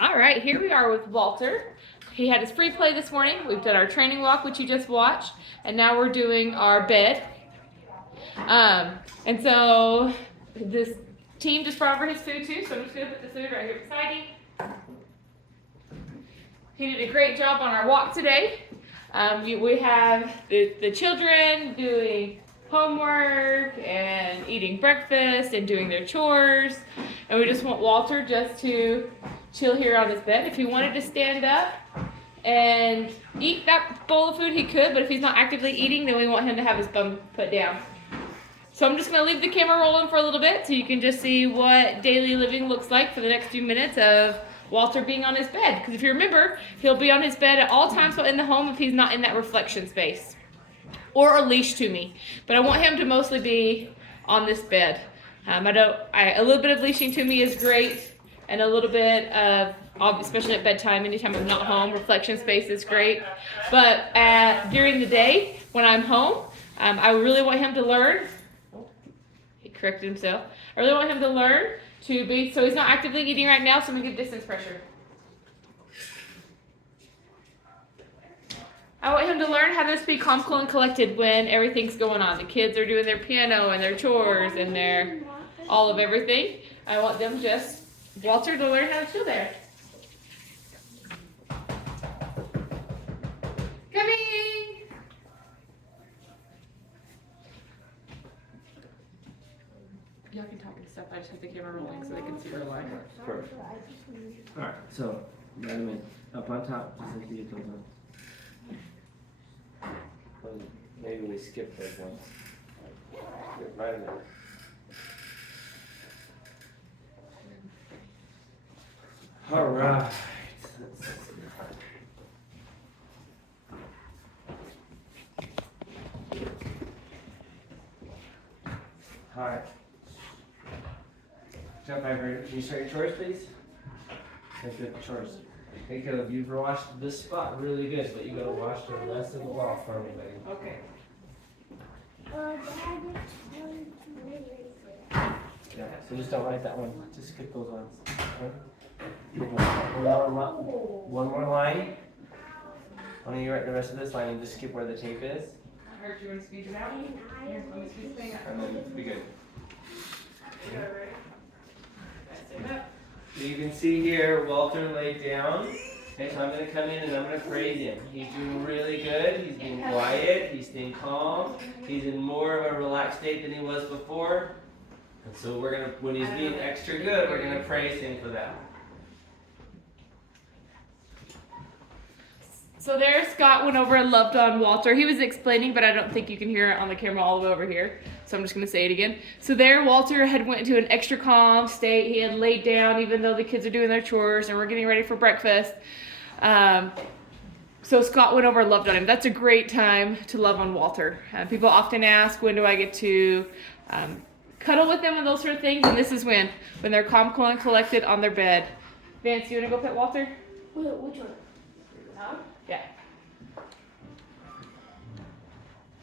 All right, here we are with Walter. He had his free play this morning. We've done our training walk, which you just watched, and now we're doing our bed. And so this team just brought over his food too, so I'm just gonna put the food right here beside him. He did a great job on our walk today. We have the children doing homework and eating breakfast and doing their chores, and we just want Walter just to chill here on his bed. If he wanted to stand up and eat that bowl of food, he could, but if he's not actively eating, then we want him to have his bum put down. So I'm just going to leave the camera rolling for a little bit so you can just see what daily living looks like for the next few minutes of Walter being on his bed. Because if you remember, he'll be on his bed at all times while in the home if he's not in that reflection space. Or a leash to me. But I want him to mostly be on this bed. A little bit of leashing to me is great. And a little bit of, especially at bedtime, anytime I'm not home, reflection space is great. But during the day, when I'm home, I really want him to learn. He corrected himself. I really want him to learn to be, so he's not actively eating right now, so I'm going to give distance pressure. I want him to learn how to just be calm, cool, and collected when everything's going on. The kids are doing their piano and their chores and their all of everything. I want them just, Walter, to learn how to chill there. Coming! Y'all can talk and stuff. I just have the camera rolling so they can see our line. Perfect. Alright, so right in up on top, just like the other one. Maybe we skip those ones. Right in there. Alright. Alright. Jump over. Can you show your chores, please? Okay, good chores. Hey, Caleb, you've washed this spot really good, but you gotta wash the rest of the wall for me, baby. Okay. Yeah, so just don't write that one. Just skip those ones. One more line. Why don't you write the rest of this line and just skip where the tape is? I heard you want to speed it out. Here, let me speed the thing up. And then it'll be good. You got it ready? Stand up. So you can see here, Walter laid down. Okay, so I'm going to come in and I'm going to praise him. He's doing really good. He's being quiet. He's staying calm. He's in more of a relaxed state than he was before. And so we're going to, when he's being extra good, we're going to praise him for that. So there, Scott went over and loved on Walter. He was explaining, but I don't think you can hear it on the camera all the way over here. So I'm just going to say it again. So there, Walter had went into an extra calm state. He had laid down, even though the kids are doing their chores and we're getting ready for breakfast. So Scott went over and loved on him. That's a great time to love on Walter. People often ask, when do I get to cuddle with them and those sort of things? And this is when they're calm, cool, and collected on their bed. Vance, you want to go pet Walter? Which one? Huh? Yeah.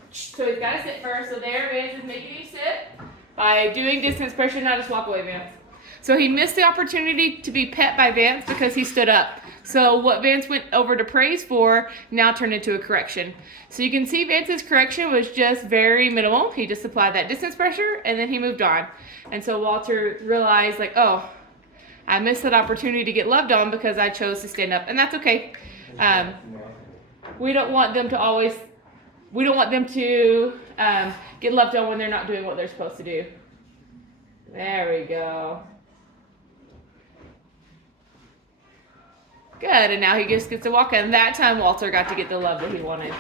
So he's got to sit first. So there, Vance is making him sit by doing distance pressure. Now just walk away, Vance. So he missed the opportunity to be pet by Vance because he stood up. So what Vance went over to praise for now turned into a correction. So you can see Vance's correction was just very minimal. He just applied that distance pressure and then he moved on. And so Walter realized, like, oh, I missed that opportunity to get loved on because I chose to stand up. And that's okay. We don't want them to get loved on when they're not doing what they're supposed to do. There we go. Good, and now he just gets to walk, and that time Walter got to get the love that he wanted.